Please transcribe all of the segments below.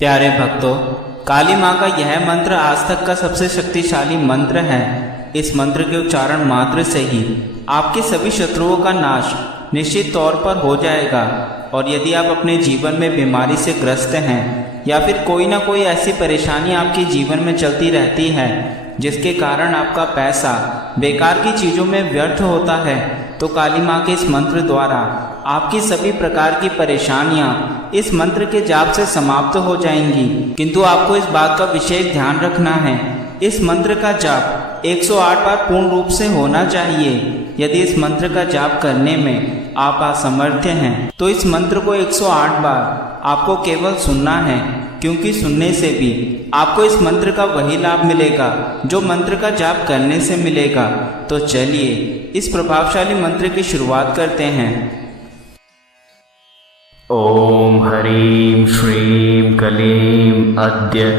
प्यारे भक्तों, काली माँ का यह मंत्र आज तक का सबसे शक्तिशाली मंत्र है। इस मंत्र के उच्चारण मात्र से ही आपके सभी शत्रुओं का नाश निश्चित तौर पर हो जाएगा। और यदि आप अपने जीवन में बीमारी से ग्रस्त हैं या फिर कोई ना कोई ऐसी परेशानी आपके जीवन में चलती रहती है जिसके कारण आपका पैसा बेकार की चीज़ों में व्यर्थ होता है, तो काली माँ के इस मंत्र द्वारा आपकी सभी प्रकार की परेशानियाँ इस मंत्र के जाप से समाप्त हो जाएंगी। किंतु आपको इस बात का विशेष ध्यान रखना है, इस मंत्र का जाप 108 बार पूर्ण रूप से होना चाहिए। यदि इस मंत्र का जाप करने में आप असमर्थ हैं तो इस मंत्र को 108 बार आपको केवल सुनना है, क्योंकि सुनने से भी आपको इस मंत्र का वही लाभ मिलेगा जो मंत्र का जाप करने से मिलेगा। तो चलिए इस प्रभावशाली मंत्र की शुरुआत करते हैं। ओम ह्रीं श्रीं क्लीं अद्य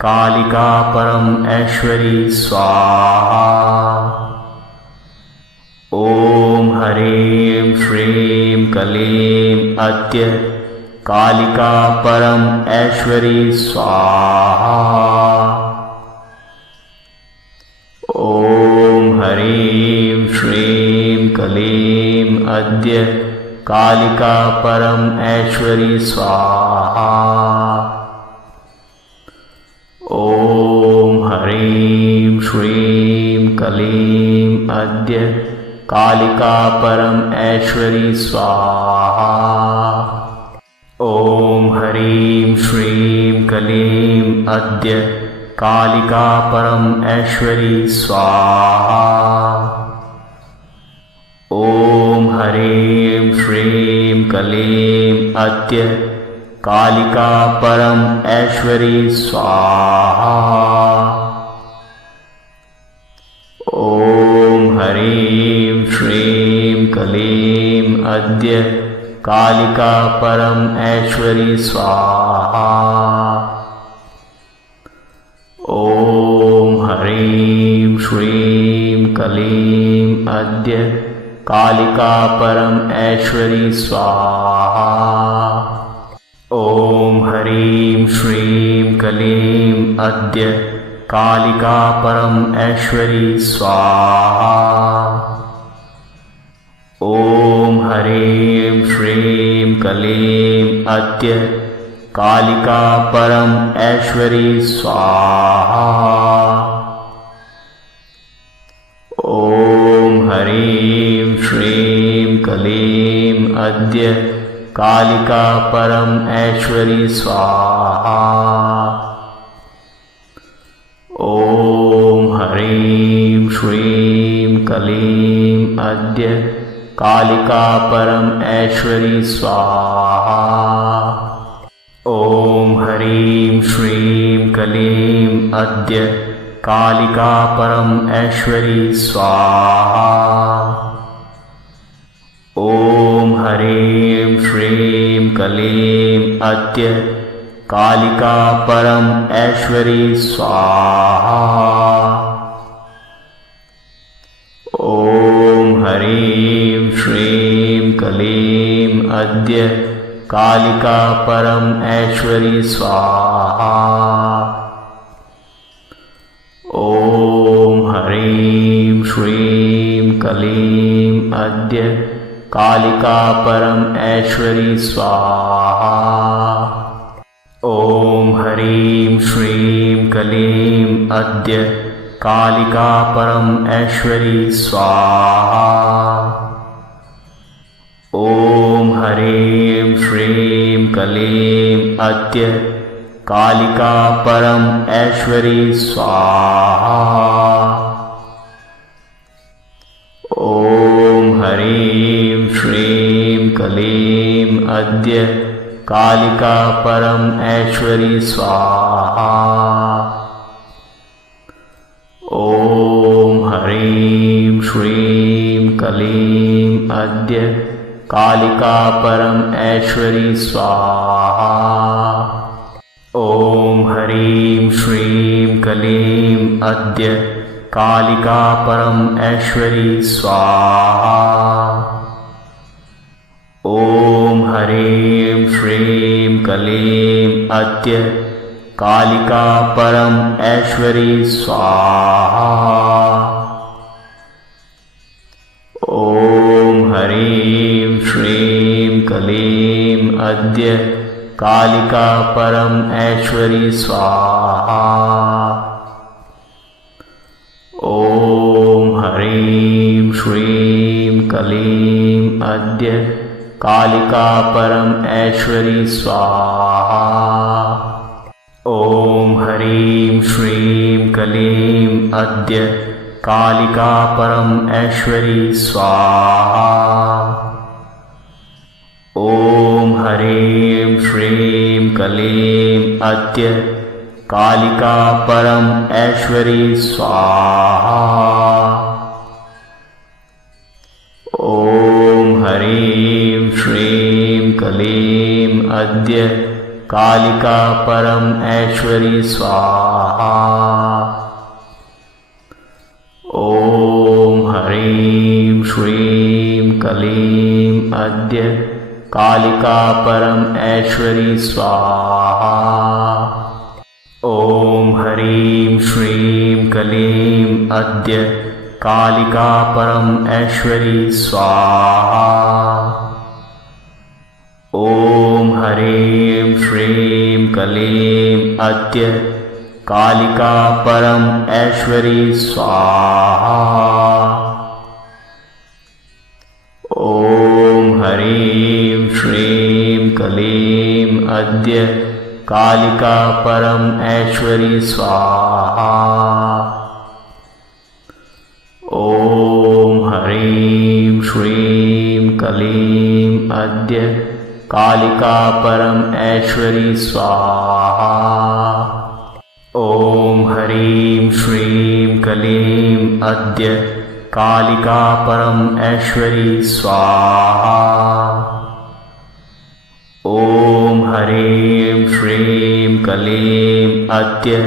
कालिका परम ऐश्वरी स्वाहा। ओम ह्रीं श्रीं क्लीं अद्य कालिका परम ऐश्वरी स्वाहा। ओम ह्रीं श्रीं क्लीं अद्य कालिका परम ऐश्वरी स्वाहा। ओम ह्रीं श्रीं क्लीं अद्य कालिका परम ऐश्वरी स्वाहा। ओम ह्रीं श्रीं क्लीं अद्य कालिका परम ऐश्वरी स्वाहा। ओम ह्रीं श्रीं क्लीं अद्य कालिका परम ऐश्वरी स्वाहा। ओम ह्रीं श्रीं क्लीं अद्य कालिका परम ऐश्वरी स्वाहा। ओम ह्रीं श्रीं क्लीं अद्य कालिका परम ऐश्वरी स्वाहा। ओम ह्रीं श्रीं क्लीं अद्य कालिका परम ऐश्वरी स्वाहा। ओम ह्रीं श्रीं क्लीं अद्य कालिका परम ऐश्वरी स्वाहा। ओम ह्रीं श्रीं क्लीं अद्य कालिका परम ऐश्वरी स्वाहा। ओम ह्रीं श्रीं क्लीं अद्य कालिका परम ऐश्वरी स्वाहा। ओम ह्रीं श्रीं क्लीं अद्य कालिका परम ऐश्वरी स्वाहा। ओम ह्रीं श्रीं क्लीं अद्य कालिका परम ऐश्वरी स्वाहा। ओम ह्रीं श्रीं क्लीं अद्य कालिका परम ऐश्वरी स्वाहा। ओम ह्रीं श्रीं क्लीं अद्य कालिका परम ऐश्वरी स्वाहा। ओम ह्रीं श्रीं क्लीं अद्य कालिका परम ऐश्वरी स्वाहा। ओम ह्रीं श्रीं क्लीं अद्य कालिका परम ऐश्वरी स्वाहा। ओम ह्रीं श्रीं क्लीं अद्य कालिका परम ऐश्वरी स्वाहा। ओम ह्रीं श्रीं क्लीं अद्य कालिका परम ऐश्वरी स्वाहा। ओम ह्रीं श्रीं क्लीं अद्य कालिका परम ऐश्वरी स्वाहा। ॐ ह्रीं श्रीं क्लीं अद्य कालिका परम ऐश्वरी स्वाहा। ॐ ह्रीं श्रीं क्लीं अद्य कालिका परम ऐश्वरी स्वाहा। ॐ ह्रीं श्रीं क्लीं अद्य कालिका परम ऐश्वरी स्वाहा। ॐ ह्रीं श्रीं क्लीं अद्य कालिका परम ऐश्वरी स्वाहा। ॐ ह्रीं श्रीं क्लीं अद्य कालिका परम ऐश्वरी स्वाहा। ॐ ह्रीं श्रीं क्लीं अद्य कालिका परम ऐश्वरी स्वाहा। ॐ ह्रीं श्रीं क्लीं अद्य कालिका परम ऐश्वरी स्वाहा। ॐ ह्रीं श्रीं क्लीं अद्य कालिका परम ऐश्वरी स्वाहा। ॐ ह्रीं श्रीं क्लीं अद्य कालिका परम ऐश्वरी स्वाहा। ॐ ह्रीं श्रीं क्लीं अद्य कालिका परम ऐश्वरी स्वाहा। ॐ ह्रीं श्रीं क्लीं अद्य कालिका परम ऐश्वरी स्वाहा। ॐ ह्रीं श्रीं क्लीं अद्य कालिका परम ऐश्वरी स्वाहा। ॐ ह्रीं श्रीं क्लीं अद्य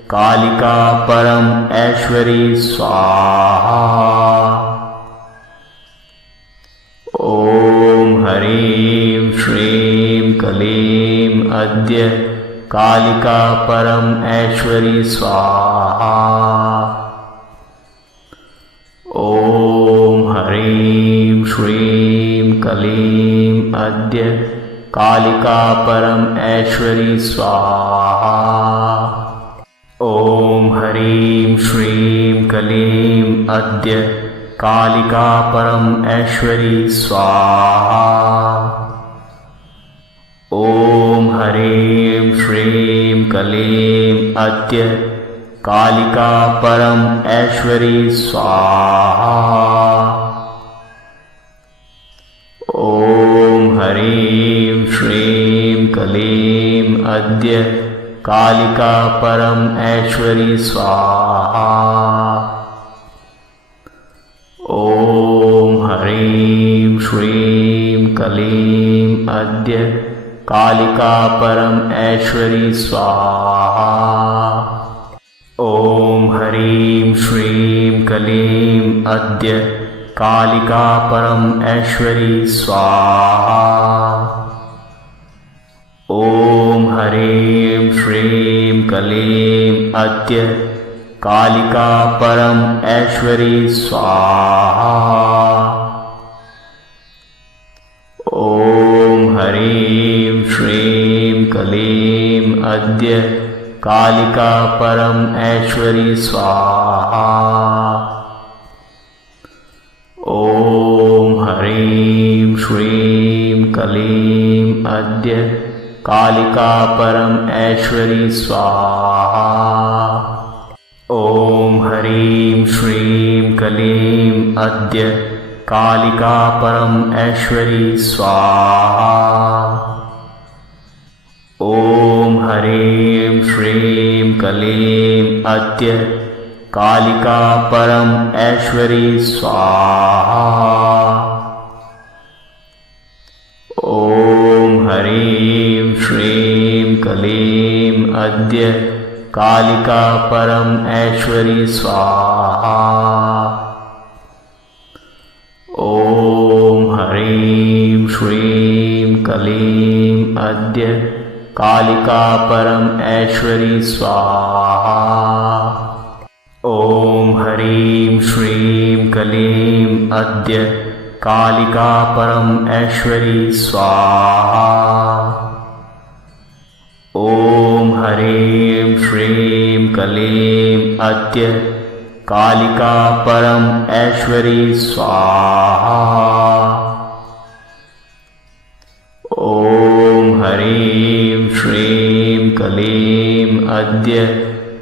कालिका परम ऐश्वरी स्वाहा। ॐ ह्रीं श्रीं क्लीं अद्य कालिका परम ऐश्वरी स्वाहा। ॐ ह्रीं श्रीं क्लीं अद्य कालिका परम ऐश्वरी स्वाहा। ॐ ह्रीं श्रीं क्लीं अद्य कालिका परम ऐश्वरी स्वाहा। ॐ ह्रीं श्रीं क्लीं अद्य कालिका परम ऐश्वरी स्वाहा। ॐ ह्रीं श्रीं क्लीं अद्य कालिका परम ऐश्वरी स्वाहा। ॐ ह्रीं श्रीं क्लीं अद्य कालिका परम ऐश्वरी स्वाहा। ॐ ह्रीं श्रीं क्लीं अद्य कालिका परम ऐश्वरी स्वाहा। ॐ ह्रीं श्रीं क्लीं अद्य कालिका परम ऐश्वरी स्वाहा। ॐ ह्रीं श्रीं क्लीं अद्य कालिका परम ऐश्वरी स्वाहा। ॐ ह्रीं श्रीं क्लीं अद्य कालिका परम ऐश्वरी स्वाहा। ॐ ह्रीं श्रीं क्लीं अद्य कालिका परम ऐश्वरी स्वाहा। ॐ ह्रीं श्रीं क्लीं अद्य कालिका परम ऐश्वरी स्वाहा। ॐ ह्रीं श्रीं क्लीं अद्य कालिका परम ऐश्वरी स्वाहा। ॐ ह्रीं श्रीं क्लीं अद्य कालिका परम ऐश्वरी स्वाहा। ॐ ह्रीं श्रीं क्लीं अद्य कालिका परम ऐश्वरी स्वाहा। ॐ ह्रीं श्रीं क्लीं अद्य कालिका परम ऐश्वरी स्वाहा। ॐ ह्रीं श्रीं क्लीं अद्य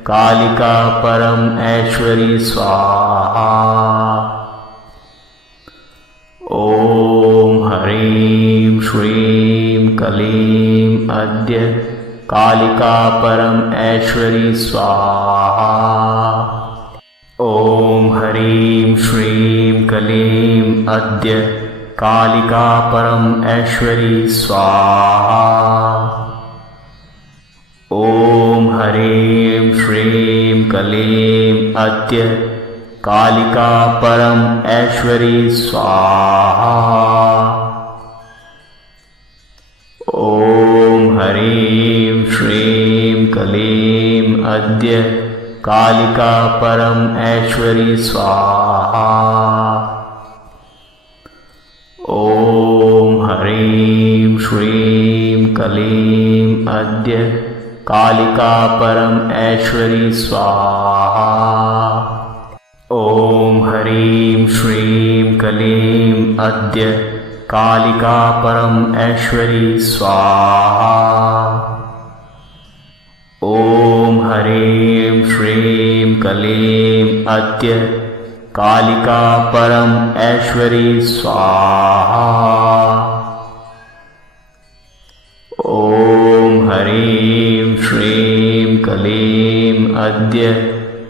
कालिका परम ऐश्वरी स्वाहा। ॐ ह्रीं श्रीं क्लीं अद्य कालिका परम ऐश्वरी स्वाहा। ॐ ह्रीं श्रीं क्लीं अद्य कालिका परम ऐश्वरी स्वाहा। ॐ ह्रीं श्रीं क्लीं अद्य कालिका परम ऐश्वरी स्वाहा। ॐ ह्रीं श्रीं क्लीं अद्य कालिका परम ऐश्वरी स्वाहा। ॐ ह्रीं श्रीं क्लीं अद्य कालिका परम ऐश्वरी स्वाहा। ॐ ह्रीं श्रीं क्लीं अद्य कालिका परम ऐश्वरी स्वाहा। ॐ ह्रीं श्रीं क्लीं अद्य कालिका परम ऐश्वरी स्वाहा। ॐ ह्रीं श्रीं क्लीं अद्य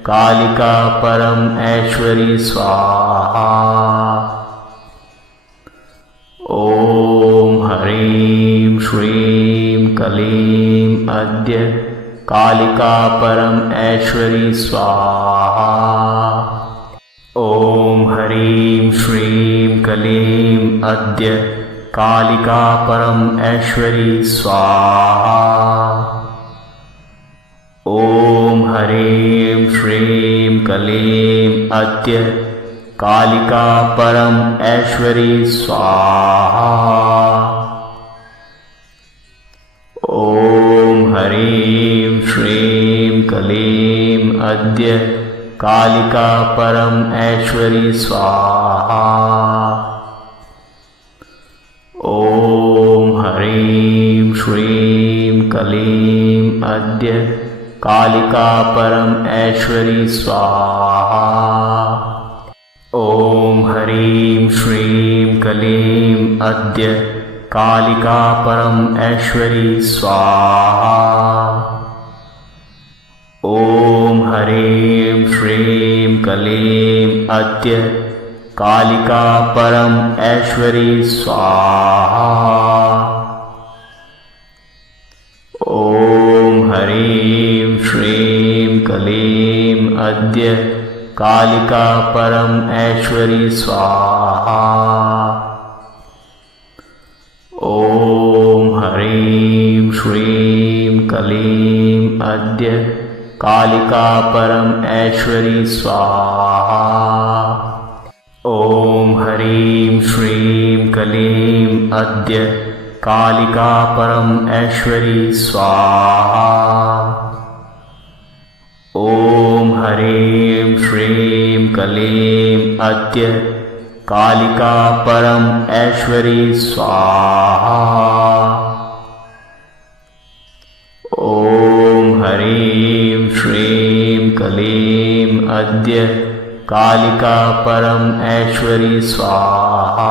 कालिका परम ऐश्वरी स्वाहा। ॐ ह्रीं श्रीं क्लीं अद्य कालिका परम ऐश्वरी स्वाहा। ॐ ह्रीं श्रीं क्लीं अद्य कालिका परम ऐश्वरी स्वाहा। ॐ ह्रीं श्रीं क्लीं अद्य कालिका परम ऐश्वरी स्वाहा। ॐ ह्रीं श्रीं क्लीं अद्य कालिका परम ऐश्वरी स्वाहा। ॐ ह्रीं श्रीं क्लीं अद्य कालिका परम ऐश्वरी स्वाहा। ॐ ह्रीं श्रीं क्लीं अद्य कालिका परम ऐश्वरी स्वाहा। ॐ ह्रीं श्रीं क्लीं अद्य कालिका परम ऐश्वरी स्वाहा। ॐ ह्रीं श्रीं क्लीं अद्य कालिका परम ऐश्वरी स्वाहा। ॐ ह्रीं श्रीं क्लीं अद्य कालिका परम ऐश्वरी स्वाहा। ॐ ह्रीं श्रीं क्लीं अद्य कालिका परम ऐश्वरी स्वाहा। ॐ ह्रीं श्रीं क्लीं अद्य कालिका परम ऐश्वरी स्वाहा। ॐ ह्रीं श्रीं क्लीं अद्य कालिका परम ऐश्वरी स्वाहा।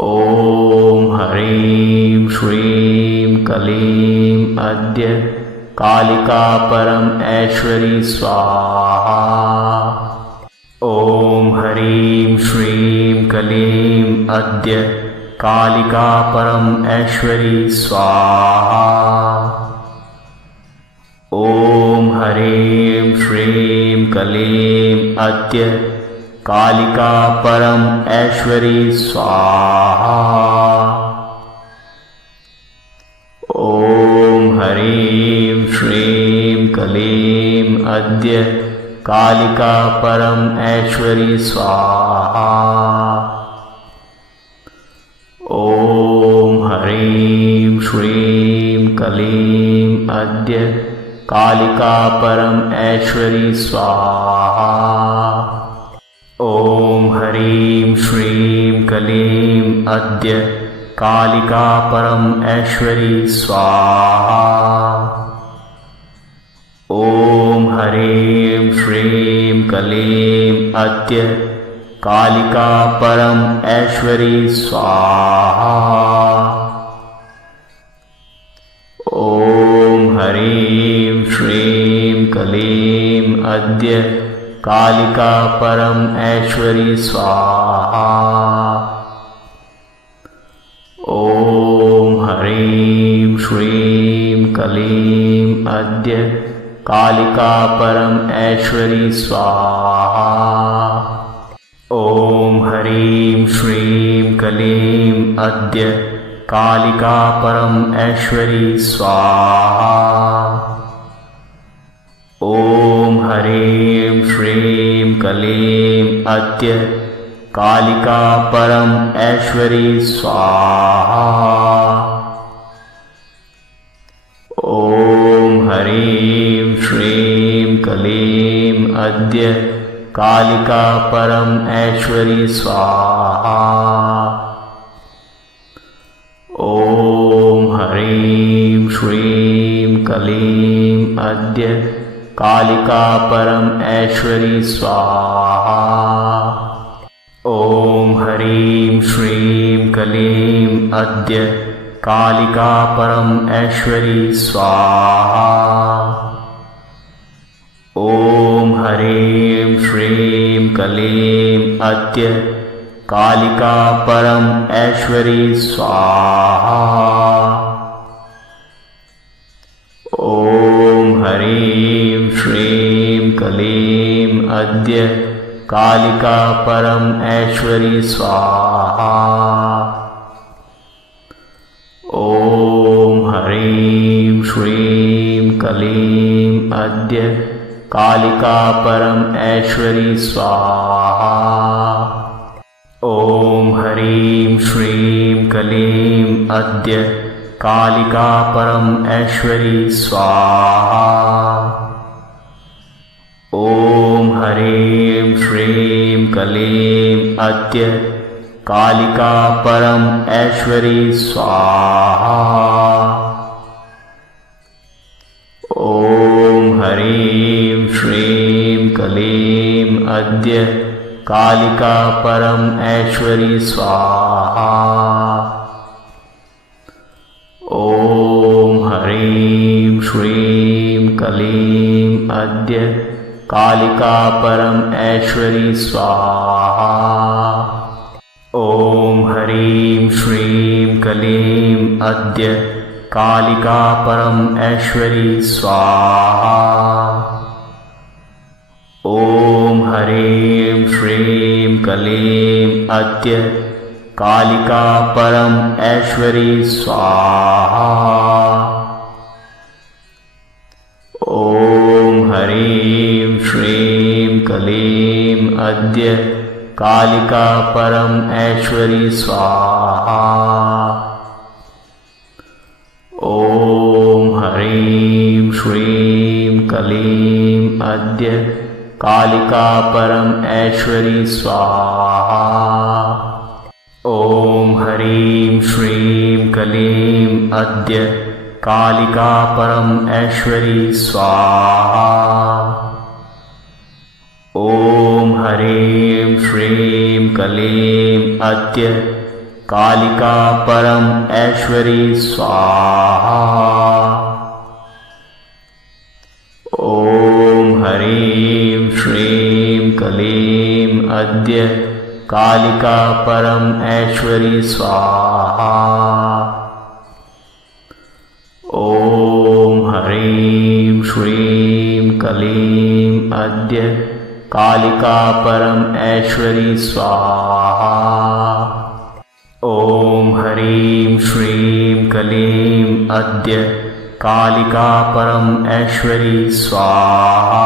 ॐ ह्रीं श्रीं क्लीं अद्य कालिका परम ऐश्वरी स्वाहा। ॐ ह्रीं श्रीं क्लीं अद्य कालिका परम ऐश्वरी स्वाहा। ॐ ह्रीं श्रीं क्लीं अद्य कालिका परम ऐश्वरी स्वाहा। ओम ह्रीं श्रीं क्लीं अद्य कालिका परम ऐश्वरी स्वाहा। ओम ह्रीं श्रीं क्लीं अद्य कालिका परम ऐश्वरी स्वाहा। ओम ह्रीं श्रीं क्लीं अद्य कालिका परम ऐश्वरी स्वाहा। ओम ह्रीं श्रीं क्लीं अद्य कालिका परम ऐश्वरी स्वाहा। ओम ह्रीं श्रीं क्लीं अद्य कालिका परम ऐश्वरी स्वाहा। ओम ह्रीं श्रीं क्लीं अद्य कालिका परम ऐश्वरी स्वाहा। ओम ह्रीं श्रीं क्लीं अद्य कालिका परम ऐश्वरी स्वाहा। ओम ह्रीं श्रीं क्लीं अद्य कालिका परम ऐश्वरी स्वाहा। ओम ह्रीं श्रीं क्लीं अद्य कालिका परम ऐश्वरी स्वाहा। ओम ह्रीं श्रीं क्लीं अद्य कालिका परम ऐश्वरी स्वाहा। ओम ह्रीं श्रीं क्लीं अद्य कालिका परम ऐश्वरी स्वाहा। ओम ह्रीं श्रीं क्लीं अद्य कालिका परम ऐश्वरी स्वाहा। ओम ह्रीं श्रीं क्लीं अद्य कालिका परम ऐश्वरी स्वाहा। ओम ह्रीं श्रीं क्लीं अद्य कालिका परम ऐश्वरी स्वाहा। ओम ह्रीं श्रीं क्लीं अद्य कालिका परम ऐश्वरी स्वाहा। ओम ह्रीं श्रीं क्लीं अद्य कालिका परम ऐश्वरी स्वाहा। ओम ह्रीं श्रीं क्लीं अद्य कालिका परम ऐश्वरी स्वाहा। ओम ह्रीं श्रीं क्लीं अद्य कालिका परम ऐश्वरी स्वाहा। ओम ह्रीं श्रीं क्लीं अद्य कालिका परम ऐश्वरी स्वाहा। ओम ह्रीं श्रीं क्लीं अद्य कालिका परम ऐश्वरी स्वाहा। ओम ह्रीं श्रीं क्लीं अद्य कालिका परम ऐश्वरी स्वाहा। ओम ह्रीं श्रीं क्लीं अद्य कालिका परम ऐश्वरी स्वाहा। ओम ह्रीं श्रीं क्लीं अद्य कालिका परम ऐश्वरी स्वाहा। ओम ह्रीं श्रीं क्लीं अद्य कालिका परम ऐश्वरी स्वाहा। ओम ह्रीं श्रीं क्लीं अद्य कालिका परम ऐश्वरी स्वाहा। ओम ह्रीं श्रीं क्लीं अद्य कालिका परम ऐश्वरी स्वाहा। ॐ ह्रीं श्रीं क्लीं अद्य कालिका परम ऐश्वरी स्वाहा।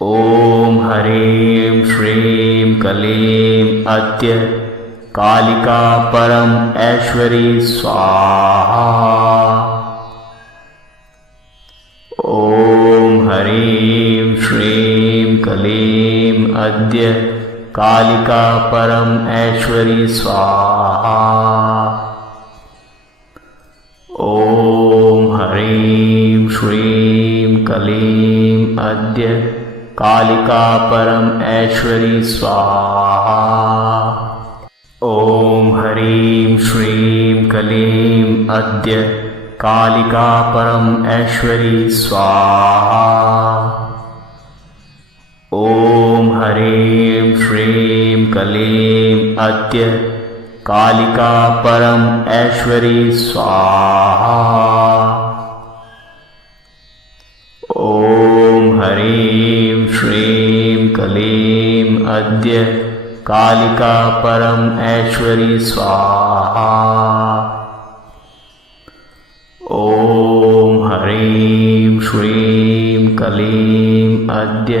ॐ ह्रीं श्रीं क्लीं अद्य कालिका परम ऐश्वरी स्वाहा। ॐ ह्रीं श्रीं क्लीं अद्य कालिका परम ऐश्वरी स्वाहा। ॐ ह्रीं श्रीं क्लीं अद्य कालिका परम ऐश्वरी स्वाहा। ॐ ह्रीं श्रीं क्लीं अद्य कालिका परम ऐश्वरी स्वाहा। ॐ ह्रीं श्रीं क्लीं अद्य कालिका परम ऐश्वरी स्वाहा। ॐ ह्रीं श्रीं क्लीं अद्य कालिका परम ऐश्वरी स्वाहा। ॐ ह्रीं श्रीं क्लीं अद्य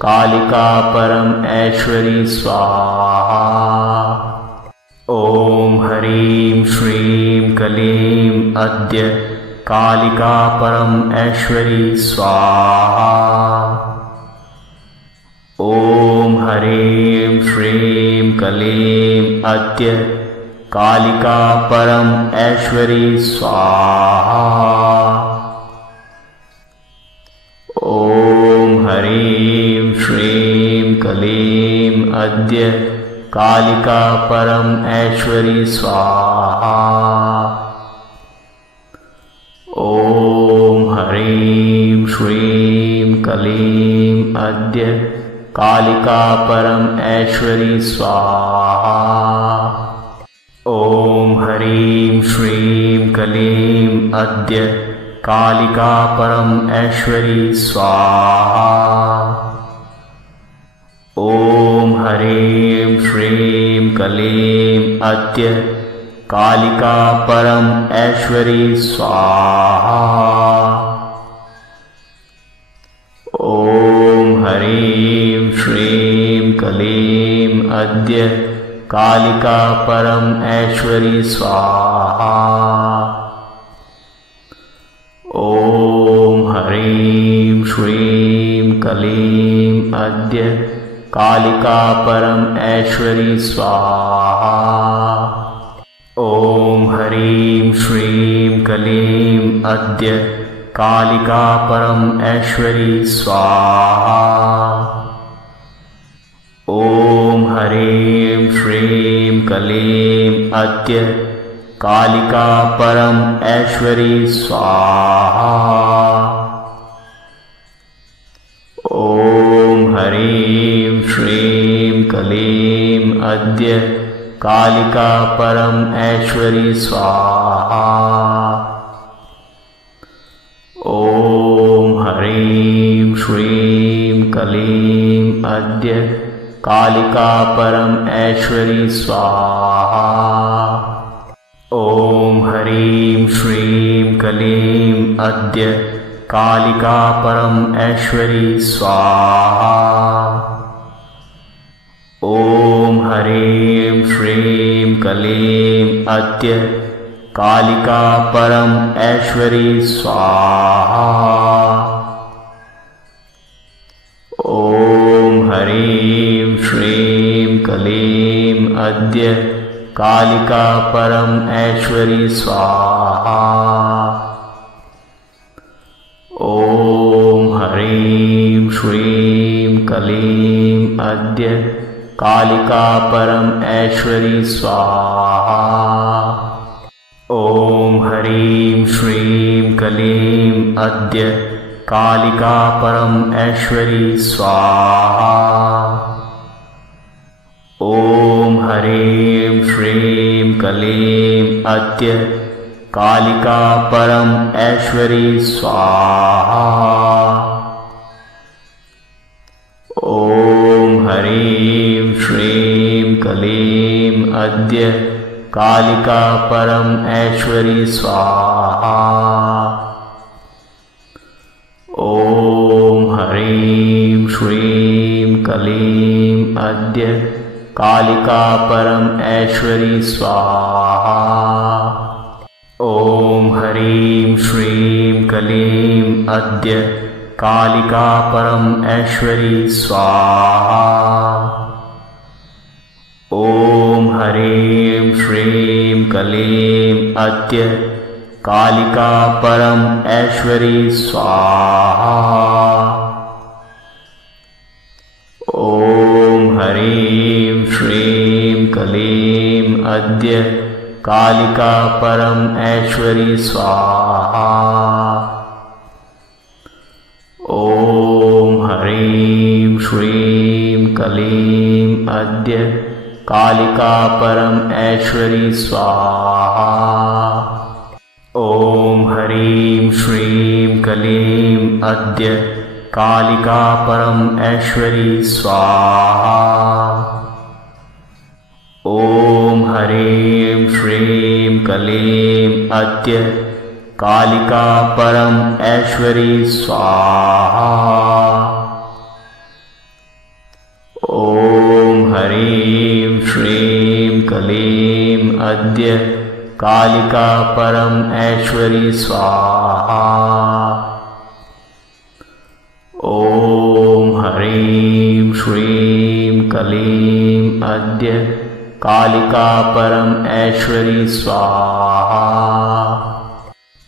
कालिका परम ऐश्वरी स्वाहा। ॐ ह्रीं श्रीं क्लीं अद्य कालिका परम ऐश्वरी स्वाहा। ॐ ह्रीं श्रीं क्लीं अद्य कालिका परम ऐश्वरी स्वाहा। ॐ ह्रीं श्रीं क्लीं अद्य कालिका परम ऐश्वरी स्वाहा। ॐ ह्रीं श्रीं क्लीं अद्य कालिका परम ऐश्वरी स्वाहा। ॐ ह्रीं श्रीं क्लीं अद्य कालिका परम ऐश्वरी स्वाहा। ॐ ह्रीं श्रीं क्लीं अद्य कालिका परम ऐश्वरी स्वाहा। ॐ ह्रीं श्रीं क्लीं अद्य कालिका परम ऐश्वरी स्वाहा। ॐ ह्रीं श्रीं क्लीं अद्य कालिका परम ऐश्वरी स्वाहा। ॐ ह्रीं श्रीं क्लीं अद्य कालिका परम ऐश्वरी स्वाहा। ॐ ह्रीं श्रीं क्लीं अद्य कालिका परम ऐश्वरी स्वाहा। ॐ ह्रीं श्रीं क्लीं अद्य कालिका परम ऐश्वरी स्वाहा। ॐ ह्रीं श्रीं क्लीं अद्य कालिका परम ऐश्वरी स्वाहा। ॐ ह्रीं श्रीं क्लीं अद्य कालिका परम ऐश्वरी स्वाहा। ॐ ह्रीं श्रीं क्लीं अद्य कालिका परम ऐश्वरी स्वाहा। ॐ ह्रीं श्रीं क्लीं अद्य कालिका परम ऐश्वरी स्वाहा। ॐ ह्रीं श्रीं क्लीं अद्य कालिका परम ऐश्वरी स्वाहा। ॐ ह्रीं श्रीं क्लीं अद्य कालिका परम ऐश्वरी स्वाहा। ॐ ह्रीं श्रीं क्लीं अद्य कालिका परम ऐश्वरी स्वाहा। ॐ ह्रीं श्रीं क्लीं अद्य कालिका परम ऐश्वरी स्वाहा। ॐ ह्रीं श्रीं क्लीं अद्य कालिका परम ऐश्वरी स्वाहा। ॐ ह्रीं श्रीं क्लीं अद्य कालिका परम ऐश्वरी स्वाहा। ॐ ह्रीं श्रीं क्लीं अद्य कालिका परम ऐश्वरी स्वाहा। ॐ ह्रीं श्रीं क्लीं अद्य कालिका परम ऐश्वरी स्वाहा। ॐ ह्रीं श्रीं क्लीं अद्य कालिका परम ऐश्वरी स्वाहा। ॐ ह्रीं श्रीं क्लीं अद्य कालिका परम ऐश्वरी स्वाहा। ॐ ह्रीं श्रीं क्लीं अद्य कालिका परम ऐश्वरी स्वाहा। ॐ ह्रीं श्रीं क्लीं अद्य कालिका परम ऐश्वरी स्वाहा। ॐ ह्रीं श्रीं क्लीं अद्य कालिका परम ऐश्वरी स्वाहा।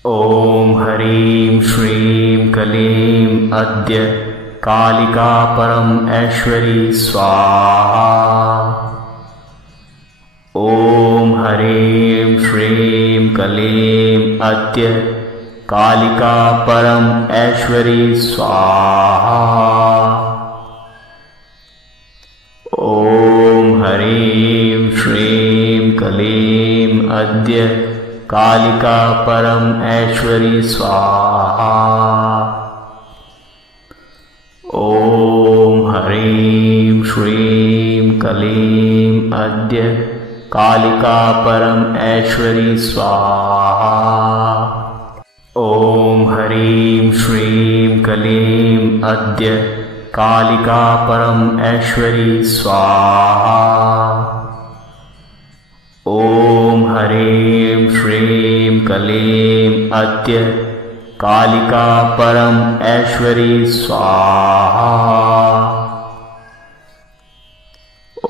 ॐ ह्रीं श्रीं क्लीं अद्य कालिका परम ऐश्वरी स्वाहा। ॐ ह्रीं श्रीं क्लीं अद्य कालिका परम ऐश्वरी स्वाहा। ॐ ह्रीं श्रीं क्लीं अद्य कालिका परम ऐश्वरी स्वाहा। ॐ ह्रीं श्रीं क्लीं अद्य कालिका परम ऐश्वरी स्वाहा। ॐ ह्रीं श्रीं क्लीं अद्य कालिका परम ऐश्वरी स्वाहा। ॐ ह्रीं श्रीं क्लीं अद्य कालिका परम ऐश्वरी स्वाहा।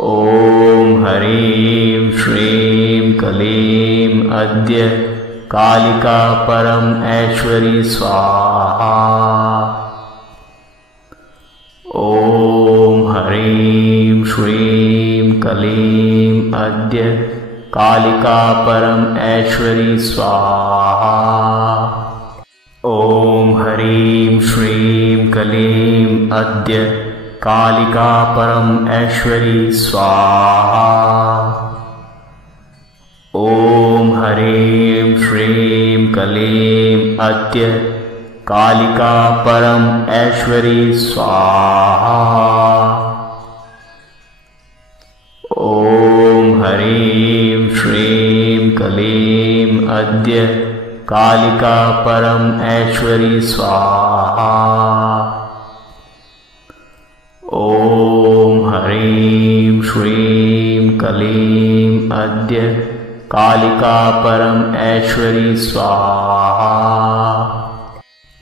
ॐ ह्रीं श्रीं क्लीं अद्य कालिका परम ऐश्वरी स्वाहा। ॐ ह्रीं श्रीं क्लीं अद्य कालिका परम ऐश्वरी स्वाहा। ॐ ह्रीं श्रीं क्लीं अद्य कालिका परम ऐश्वरी स्वाहा। ॐ ह्रीं श्रीं क्लीं अद्य कालिका परम ऐश्वरी स्वाहा। ॐ ह्रीं श्रीं क्लीं अद्य कालिका परम ऐश्वरी स्वाहा। ॐ ह्रीं श्रीं क्लीं अद्य कालिका परम ऐश्वरी स्वाहा।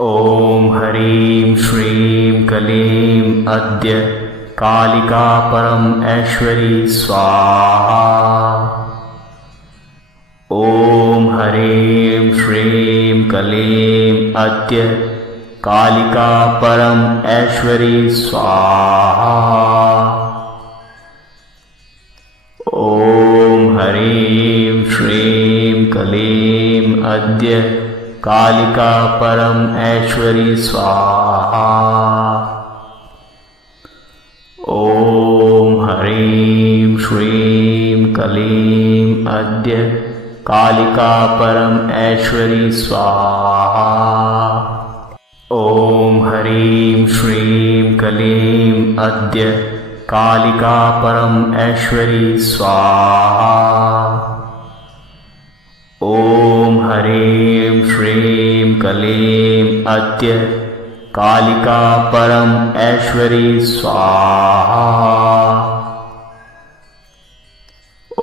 ॐ ह्रीं श्रीं क्लीं अद्य कालिका परम ऐश्वरी स्वाहा। ॐ ह्रीं श्रीं क्लीं अद्य कालिका परम ऐश्वरी स्वाहा। ॐ ह्रीं श्रीं क्लीं अद्य कालिका परम ऐश्वरी स्वाहा। ॐ ह्रीं श्रीं क्लीं अद्य कालिका परम ऐश्वरी स्वाहा। ॐ ह्रीं श्रीं क्लीं अद्य कालिका परम ऐश्वरी स्वाहा। ॐ ह्रीं श्रीं क्लीं अद्य कालिका परम ऐश्वरी स्वाहा।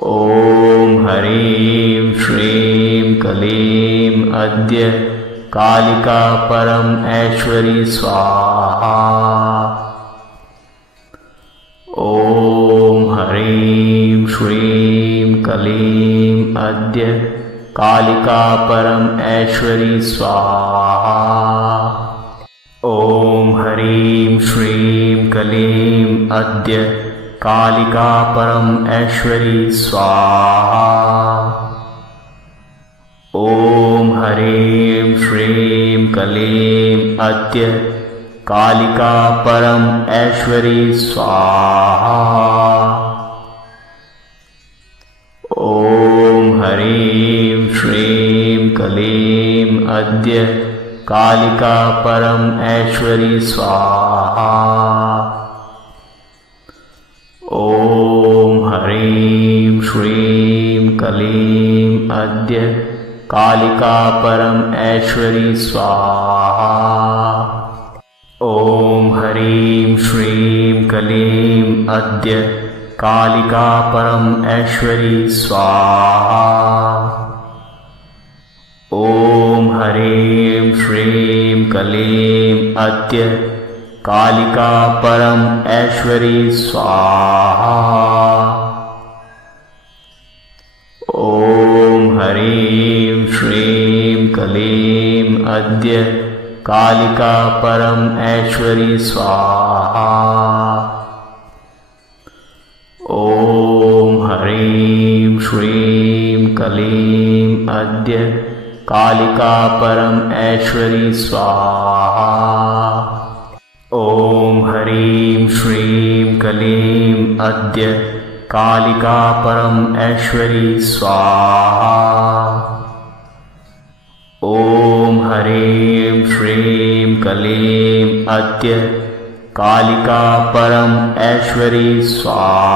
ॐ ह्रीं श्रीं क्लीं अद्य कालिका परम ऐश्वरी स्वाहा। ॐ ह्रीं श्रीं क्लीं अद्य कालिका परम ऐश्वरी स्वाहा। ॐ ह्रीं श्रीं क्लीं अद्य कालिका परम ऐश्वरी स्वाहा। ॐ ह्रीं श्रीं क्लीं अद्य कालिका परम ऐश्वरी स्वाहा। ॐ ह्रीं श्रीं क्लीं अद्य कालिका परम ऐश्वरी स्वाहा। ॐ ह्रीं श्रीं क्लीं अद्य कालिका परम ऐश्वरी स्वाहा। ॐ ह्रीं श्रीं क्लीं अद्य कालिका परम ऐश्वरी स्वाहा। ॐ ह्रीं श्रीं क्लीं अद्य कालिका परम ऐश्वरी स्वाहा। ॐ ह्रीं श्रीं क्लीं अद्य कालिका परम ऐश्वरी स्वाहा। ॐ ह्रीं श्रीं क्लीं अद्य कालिका परम ऐश्वरी स्वाहा। ॐ ह्रीं श्रीं क्लीं अद्य कालिका परम ऐश्वरी स्वाहा। ॐ ह्रीं श्रीं क्लीं अद्य कालिका परम ऐश्वरी स्वाहा।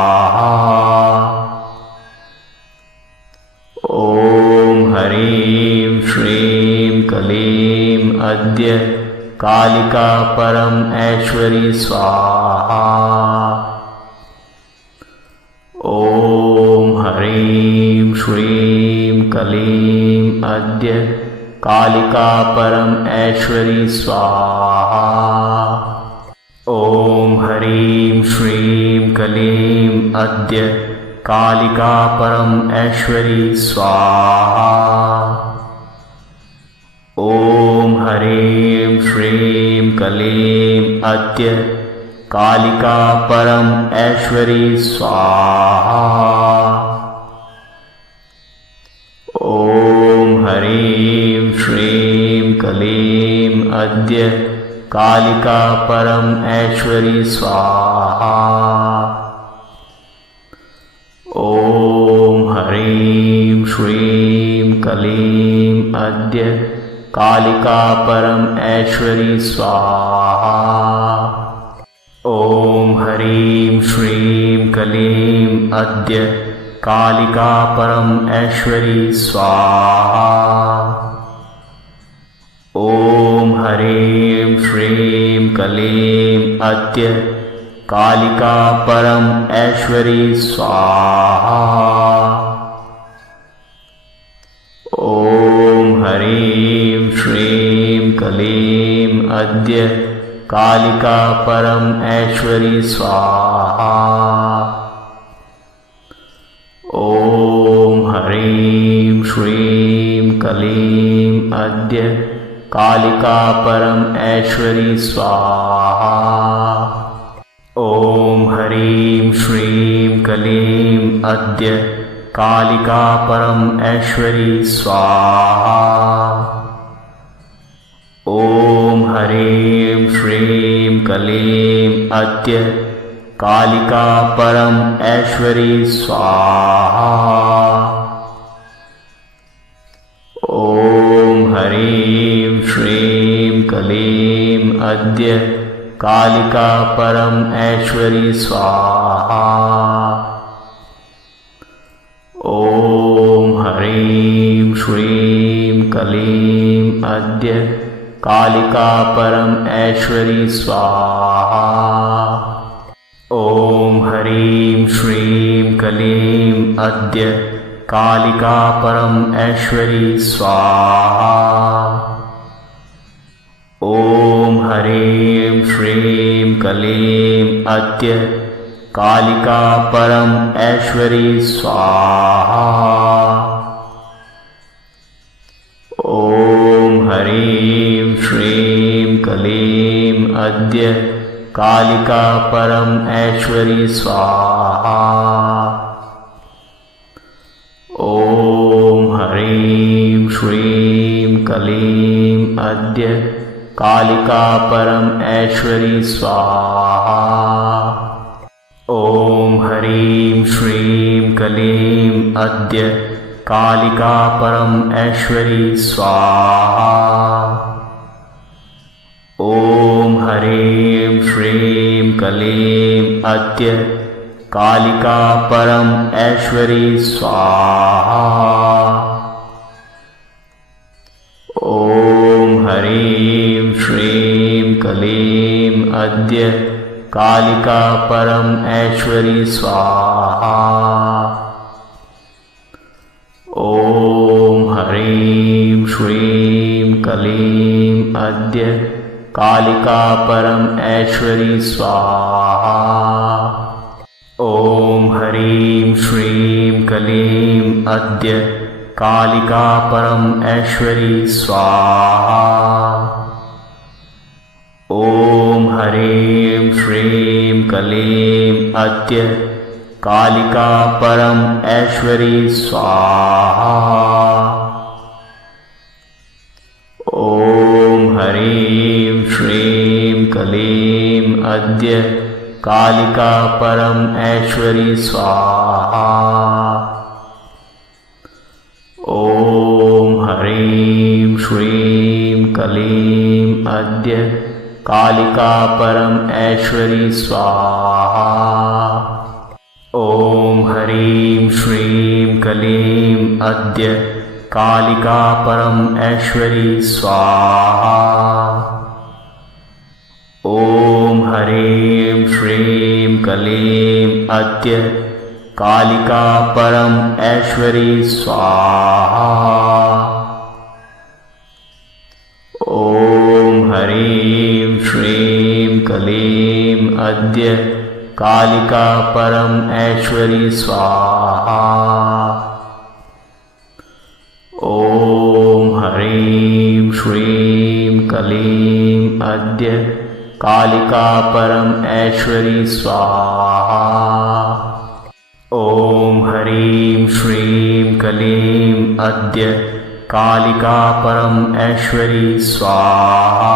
ॐ ह्रीं श्रीं क्लीं अद्य कालिका परम ऐश्वरी स्वाहा। ॐ ह्रीं श्रीं क्लीं अद्य कालिका परम ऐश्वरी स्वाहा। ॐ ह्रीं श्रीं क्लीं अद्य कालिका परम ऐश्वरी स्वाहा। ॐ ह्रीं श्रीं क्लीं अद्य कालिका परम ऐश्वरी स्वाहा। ॐ ह्रीं श्रीं क्लीं अद्य कालिका परम ऐश्वरी स्वाहा। ॐ ह्रीं श्रीं क्लीं अद्य कालिका परम ऐश्वरी स्वाहा। ॐ ह्रीं श्रीं क्लीं अद्य कालिका परम ऐश्वरी स्वाहा। ॐ ह्रीं श्रीं क्लीं अद्य कालिका परम ऐश्वरी स्वाहा। ॐ ह्रीं श्रीं क्लीं अद्य कालिका परम ऐश्वरी स्वाहा। ॐ ह्रीं श्रीं क्लीं अद्य कालिका परम ऐश्वरी स्वाहा। ॐ ह्रीं श्रीं क्लीं अद्य कालिका परम ऐश्वरी स्वाहा। ॐ ह्रीं श्रीं क्लीं अद्य कालिका परम ऐश्वरी स्वाहा। ॐ ह्रीं श्रीं कलीं अद्य कालिका परम ऐश्वरी स्वाहा। ॐ ह्रीं श्रीं क्लीं अद्य कालिका परम ऐश्वरी स्वाहा। ॐ ह्रीं श्रीं क्लीं अद्य कालिका परम ऐश्वरी स्वाहा। ॐ ह्रीं श्रीं क्लीं अद्य कालिका परम ऐश्वरी स्वाहा। ॐ ह्रीं श्रीं क्लीं अद्य कालिका परम ऐश्वरी स्वाहा। ॐ ह्रीं श्रीं क्लीं अद्य कालिका परम ऐश्वरी स्वाहा। ॐ ह्रीं श्रीं क्लीं अद्य कालिका परम ऐश्वरी स्वाहा। ॐ ह्रीं श्रीं क्लीं अद्य कालिका परम ऐश्वरी स्वाहा। ॐ ह्रीं श्रीं क्लीं अद्य कालिका परम ऐश्वरी स्वाहा। ॐ ह्रीं श्रीं क्लीं अद्य कालिका परम ऐश्वरी स्वाहा। ॐ ह्रीं श्रीं क्लीं अद्य कालिका परम ऐश्वरी स्वाहा। ॐ ह्रीं श्रीं क्लीं अद्य कालिका परम ऐश्वरी स्वाहा। ॐ ह्रीं श्रीं क्लीं अद्य कालिका परम ऐश्वरी स्वाहा। ॐ ह्रीं श्रीं क्लीं अद्य कालिका परम ऐश्वरी स्वाहा। ॐ ह्रीं श्रीं क्लीं अद्य कालिका परम ऐश्वरी स्वाहा। ॐ ह्रीं श्रीं क्लीं अद्य कालिका परम ऐश्वरी स्वाहा। ॐ ह्रीं श्रीं क्लीं अद्य कालिका परम ऐश्वरी स्वाहा। ॐ ह्रीं श्रीं क्लीं अद्य कालिका परम ऐश्वरी स्वाहा। ॐ ह्रीं श्रीं क्लीं अद्य कालिका परम ऐश्वरी स्वाहा।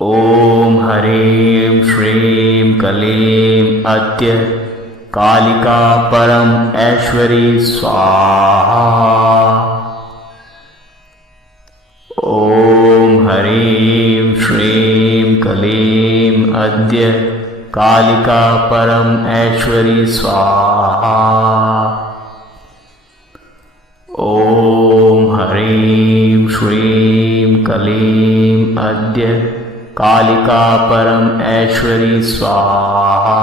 ॐ ह्रीं श्रीं क्लीं अद्य कालिका परम ऐश्वरी स्वाहा। ॐ ह्रीं श्रीं क्लीं अद्य कालिका परम ऐश्वरी स्वाहा। ॐ ह्रीं श्रीं क्लीं अद्य कालिका परम ऐश्वरी स्वाहा।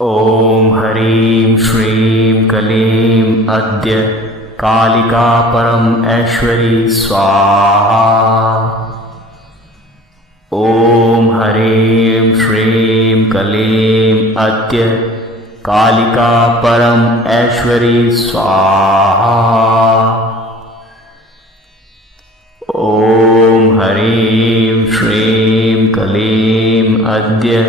ॐ ह्रीं श्रीं क्लीं अद्य कालिका परम ऐश्वरी स्वाहा। ॐ ह्रीं श्रीं क्लीं अद्य कालिका परम ऐश्वरी स्वाहा। ॐ ह्रीं श्रीं क्लीं अद्य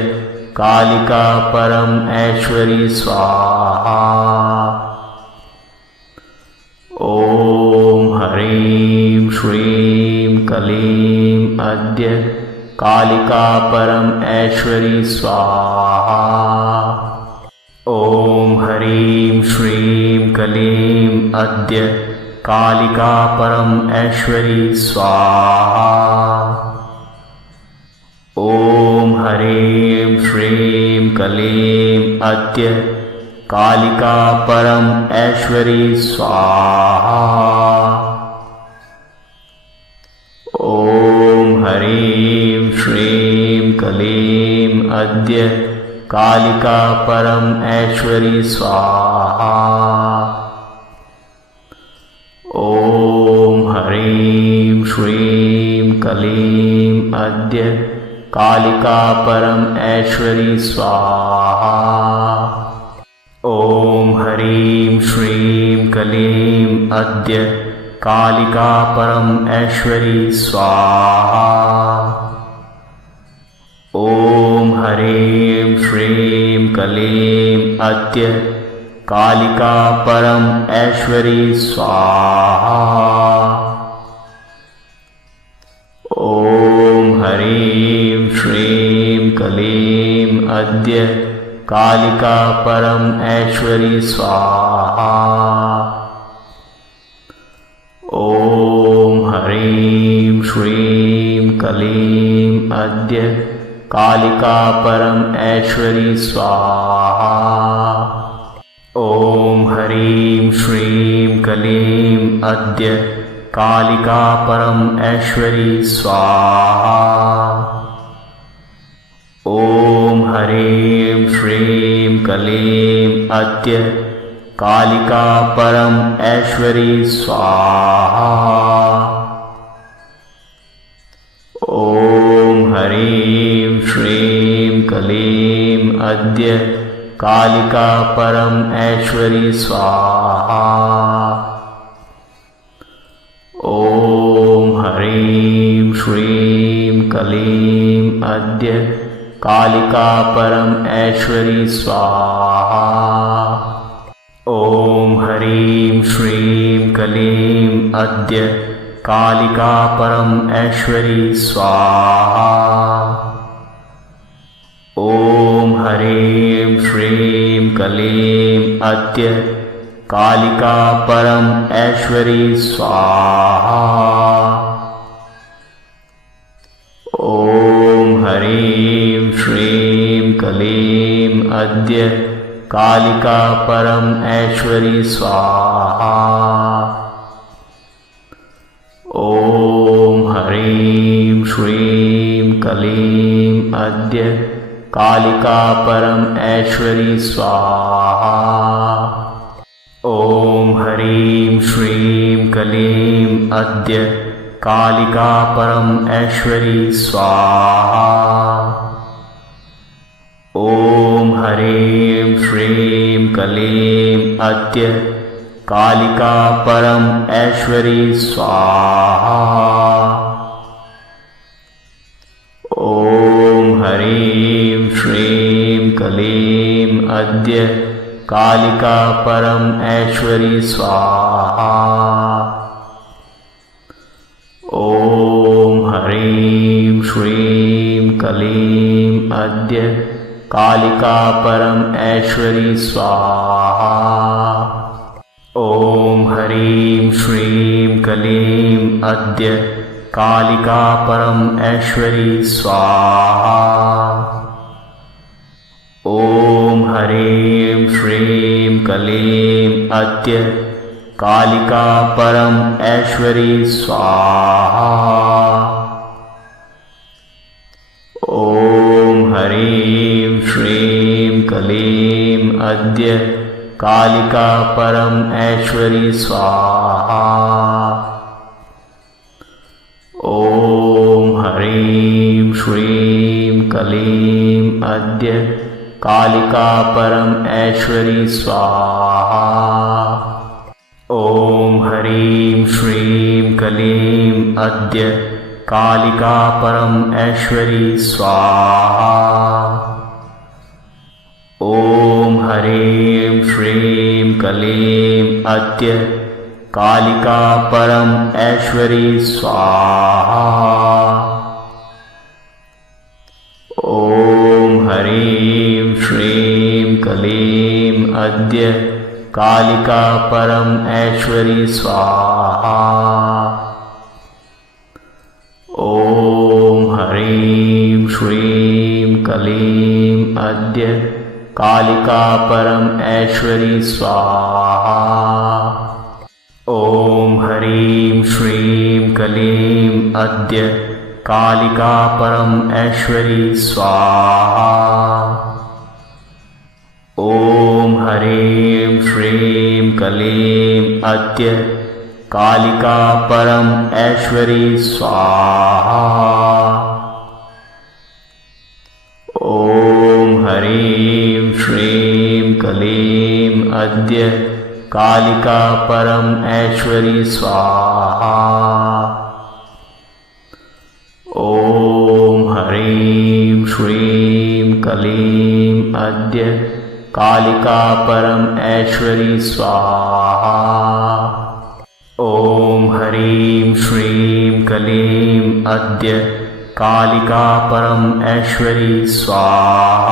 कालिका परम ऐश्वरी स्वाहा। ॐ ह्रीं श्रीं क्लीं अद्य कालिका परम ऐश्वरी स्वाहा। ॐ ह्रीं श्रीं क्लीं अद्य कालिका परम ऐश्वरी स्वाहा। ओम ह्रीं श्रीं क्लीं अद्य कालिका परम ऐश्वरी स्वाहा। ओम ह्रीं श्रीं क्लीं अद्य कालिका परम ऐश्वरी स्वाहा। ओम ह्रीं श्रीं क्लीं अद्य कालिका परम ऐश्वरी स्वाहा। ओम ह्रीं श्रीं क्लीं अद्य कालिका परम ऐश्वरी स्वाहा। ओम ह्रीं श्रीं क्लीं अद्य कालिका परम ऐश्वरी स्वाहा। ओम ह्रीं श्रीं क्लीं अद्य कालिका परम ऐश्वरी स्वाहा। ओम ह्रीं श्रीं क्लीं अद्य कालिका परम ऐश्वरी स्वाहा। ओम ह्रीं श्रीं क्लीं अद्य कालिका परम ऐश्वरी स्वाहा। ओम ह्रीं श्रीं क्लीं अद्य कालिका परम ऐश्वरी स्वाहा। ओम ह्रीं श्रीं क्लीं अद्य कालिका परम ऐश्वरी स्वाहा। ओम ह्रीं श्रीं क्लीं अद्य कालिका परम ऐश्वरी स्वाहा। ओम ह्रीं श्रीं क्लीं अद्य कालिका परम ऐश्वरी स्वाहा। ओम ह्रीं श्रीं क्लीं अद्य कालिका परम ऐश्वरी स्वाहा। ओम ह्रीं श्रीं क्लीं अद्य कालिका परम ऐश्वरी स्वाहा। ओम ह्रीं श्रीं क्लीं अद्य कालिका परम ऐश्वरी स्वाहा। ओम ह्रीं श्रीं क्लीं अद्य कालिका परम ऐश्वरी स्वाहा। ओम ह्रीं श्रीं क्लीं अद्य कालिका परम ऐश्वरी स्वाहा। ओम ह्रीं श्रीं क्लीं अद्य कालिका परम ऐश्वरी स्वाहा। ओम ह्रीं श्रीं क्लीं अद्य कालिका परम ऐश्वरी स्वाहा। ओम ह्रीं श्रीं क्लीं अद्य कालिका परम ऐश्वरी स्वाहा। ओम ह्रीं श्रीं क्लीं अद्य कालिका परम ऐश्वरी स्वाहा। ओम ह्रीं श्रीं क्लीं अद्य कालिका परम ऐश्वरी स्वाहा। ओम ह्रीं श्रीं क्लीं अद्य कालिका परम ऐश्वरी स्वाहा। ओम ह्रीं श्रीं क्लीं अद्य कालिका परम ऐश्वरी स्वाहा। ओम ह्रीं श्रीं क्लीं अद्य कालिका परम ऐश्वरी स्वाहा। ओम ह्रीं श्रीं क्लीं अद्य कालिका परम ऐश्वरी स्वाहा। ॐ ह्रीं श्रीं क्लीं अद्य कालिका परम ऐश्वरी स्वाहा। ॐ ह्रीं श्रीं क्लीं अद्य कालिका परम ऐश्वरी स्वाहा। ॐ ह्रीं श्रीं क्लीं अद्य कालिका परम ऐश्वरी स्वाहा। ॐ ह्रीं श्रीं क्लीं अद्य कालिका परम ऐश्वरी स्वाहा। ॐ ह्रीं श्रीं क्लीं अद्य कालिका परम ऐश्वरी स्वाहा। ॐ ह्रीं श्रीं क्लीं अद्य कालिका परम ऐश्वरी स्वाहा।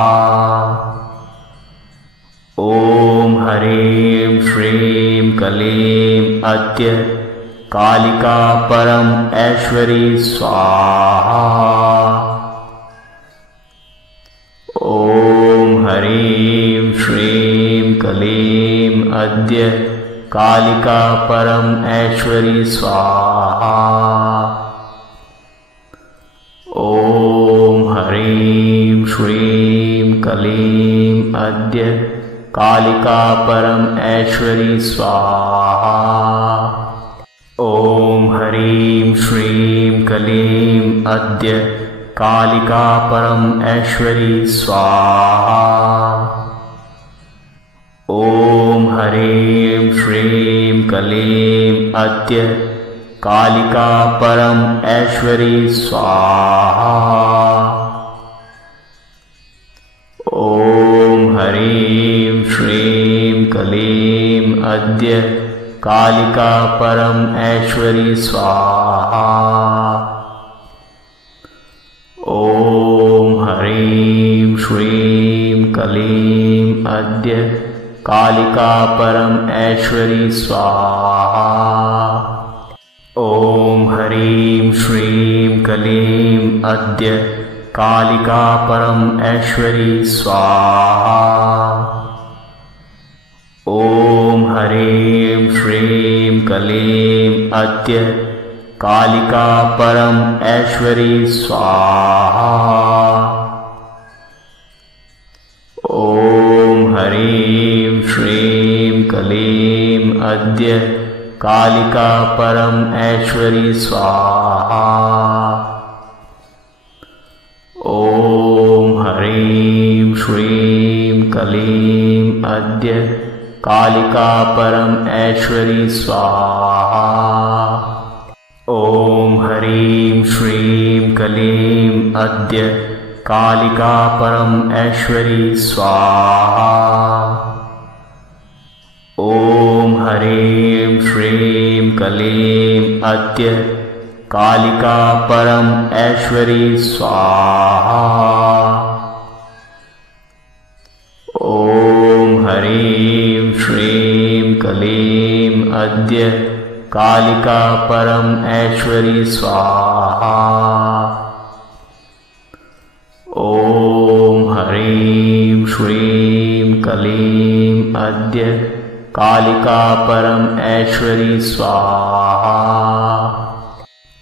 ॐ ह्रीं श्रीं क्लीं अद्य कालिका परम ऐश्वरी स्वाहा। ॐ ह्रीं श्रीं क्लीं अद्य कालिका परम ऐश्वरी स्वाहा। ॐ ह्रीं श्रीं क्लीं अद्य कालिका परम ऐश्वरी स्वाहा। ॐ ह्रीं श्रीं क्लीं अद्य कालिका परम ऐश्वरी स्वाहा। ॐ ह्रीं श्रीं क्लीं अद्य कालिका परम ऐश्वरी स्वाहा। ॐ ह्रीं श्रीं क्लीं अद्य कालिका परम ऐश्वरी स्वाहा। ॐ ह्रीं श्रीं क्लीं अद्य कालिका परम ऐश्वरी स्वाहा। ॐ ह्रीं श्रीं क्लीं अद्य कालिका परम ऐश्वरी स्वाहा। ॐ ह्रीं श्रीं क्लीं अद्य कालिका परम ऐश्वरी स्वाहा। ॐ ह्रीं श्रीं क्लीं अद्य कालिका परम ऐश्वरी स्वाहा। ॐ ह्रीं श्रीं क्लीं अद्य कालिका परम ऐश्वरी स्वाहा। ॐ ह्रीं श्रीं क्लीं अद्य कालिका परम ऐश्वरी स्वाहा। ॐ ह्रीं श्रीं क्लीं अद्य कालिका परम ऐश्वरी स्वाहा। ॐ ह्रीं श्रीं क्लीं अद्य कालिका परम ऐश्वरी स्वाहा। ॐ ह्रीं श्रीं क्लीं अद्य कालिका परम ऐश्वरी स्वाहा।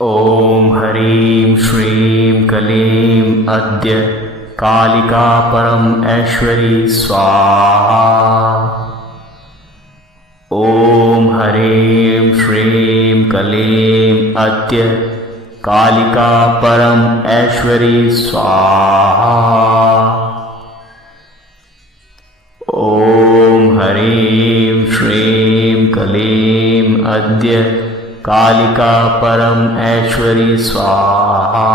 ॐ ह्रीं श्रीं क्लीं अद्य कालिका परम ऐश्वरी स्वाहा। ॐ ह्रीं श्रीं क्लीं अद्य कालिका परम ऐश्वरी स्वाहा। ॐ ह्रीं श्रीं क्लीं अद्य कालिका परम ऐश्वरी स्वाहा।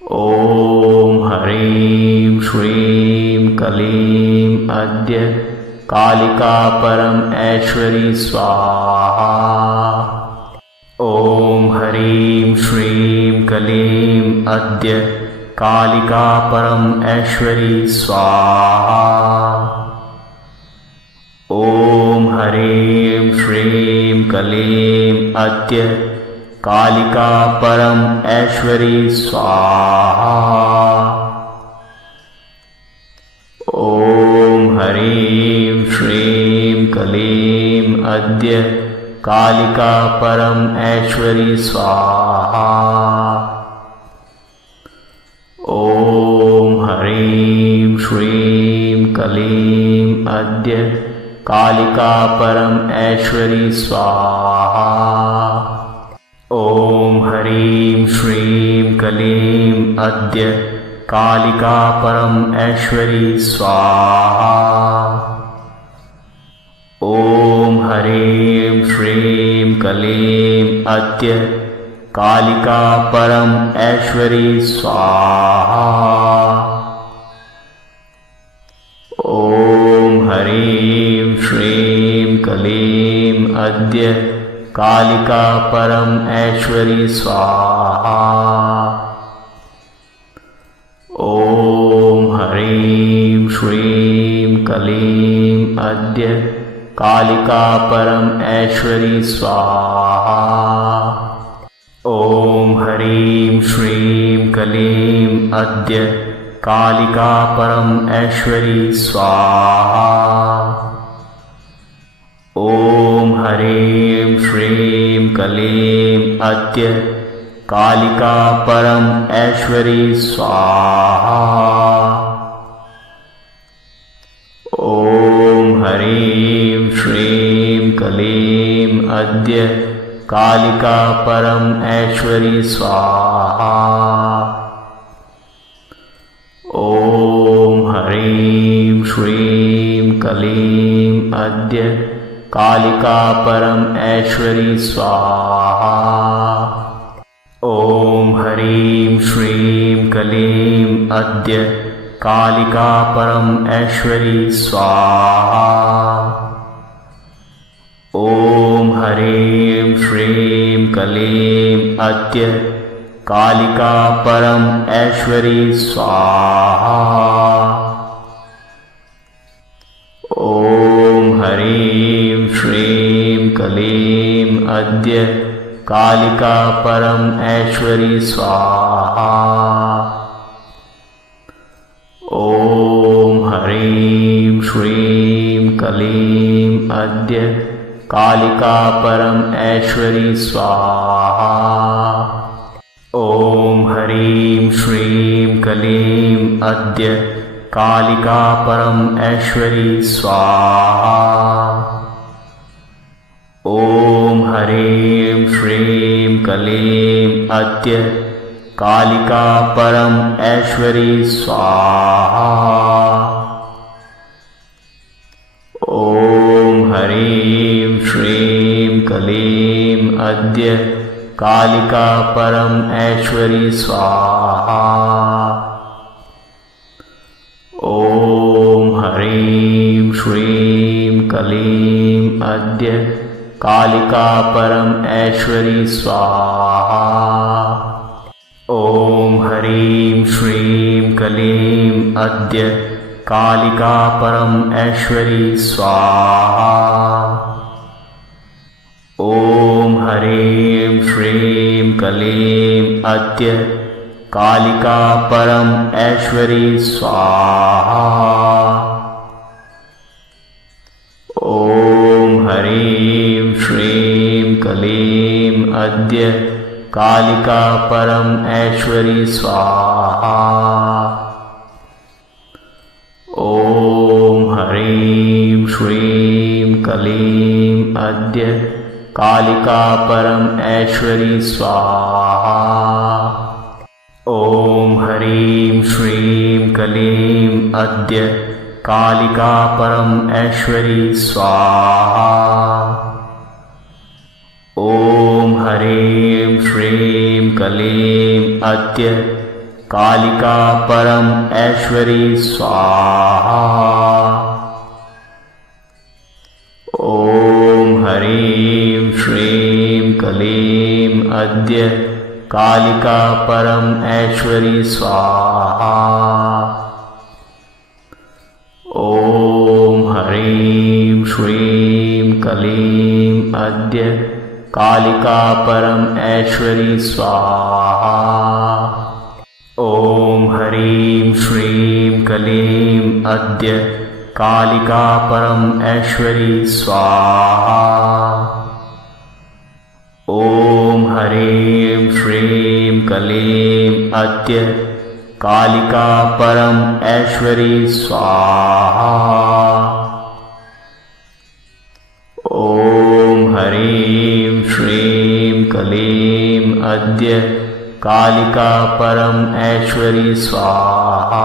ॐ ह्रीं श्रीं क्लीं अद्य कालिका परम ऐश्वरी स्वाहा। ॐ ह्रीं श्रीं क्लीं अद्य कालिका परम ऐश्वरी स्वाहा। ॐ ह्रीं श्रीं क्लीं अद्य कालिका परम ऐश्वरी स्वाहा। ॐ ह्रीं श्रीं क्लीं अद्य कालिका परम ऐश्वरी स्वाहा। ॐ ह्रीं श्रीं क्लीं अद्य कालिका परम ऐश्वरी स्वाहा। ॐ ह्रीं श्रीं क्लीं अद्य कालिका परम ऐश्वरी स्वाहा। ॐ ह्रीं श्रीं क्लीं अद्य कालिका परम ऐश्वरी स्वाहा। ॐ ह्रीं श्रीं क्लीं अद्य कालिका परम ऐश्वरी स्वाहा। ॐ ह्रीं श्रीं क्लीं अद्य कालिका परम ऐश्वरी स्वाहा। ॐ ह्रीं श्रीं क्लीं अद्य कालिका परम ऐश्वरी स्वाहा। ॐ ह्रीं श्रीं क्लीं अद्य कालिका परम ऐश्वरी स्वाहा। ॐ ह्रीं श्रीं क्लीं अद्य कालिका परम ऐश्वरी स्वाहा। ॐ ह्रीं श्रीं क्लीं अद्य कालिका परम ऐश्वरी स्वाहा। ॐ ह्रीं श्रीं क्लीं अद्य कालिका परम ऐश्वरी स्वाहा। ॐ ह्रीं श्रीं क्लीं अद्य कालिका परम ऐश्वरी स्वाहा। ॐ ह्रीं श्रीं क्लीं अद्य कालिका परम ऐश्वरी स्वाहा। ॐ ह्रीं श्रीं क्लीं अद्य कालिका परम ऐश्वरी स्वाहा। ॐ ह्रीं श्रीं क्लीं अद्य कालिका परम ऐश्वरी स्वाहा। ॐ ह्रीं श्रीं क्लीं अद्य कालिका परम ऐश्वरी स्वाहा। ॐ ह्रीं श्रीं क्लीं अद्य कालिका परम ऐश्वरी स्वाहा। ॐ ह्रीं श्रीं क्लीं अद्य कालिका परम ऐश्वरी स्वाहा। ॐ ह्रीं श्रीं क्लीं अद्य कालिका परम ऐश्वरी स्वाहा। ॐ ह्रीं श्रीं क्लीं अद्य कालिका परम ऐश्वरी स्वाहा। ॐ ह्रीं श्रीं क्लीं अद्य कालिका परम ऐश्वरी स्वाहा। ॐ ह्रीं श्रीं क्लीं अद्य कालिका परम ऐश्वरी स्वाहा। ॐ ह्रीं श्रीं क्लीं अद्य कालिका परम ऐश्वरी स्वाहा। ॐ ह्रीं श्रीं क्लीं अद्य कालिका परम ऐश्वरी स्वाहा। ॐ ह्रीं श्रीं क्लीं अद्य कालिका परम ऐश्वरी स्वाहा। ॐ ह्रीं श्रीं कलीं अद्य कालिका परम ऐश्वरी स्वाहा। ॐ ह्रीं श्रीं क्लीं अद्य कालिका परम ऐश्वरी स्वाहा। ॐ ह्रीं श्रीं क्लीं अद्य कालिका परम ऐश्वरी स्वाहा। ॐ ह्रीं श्रीं क्लीं अद्य कालिका परम ऐश्वरी स्वाहा।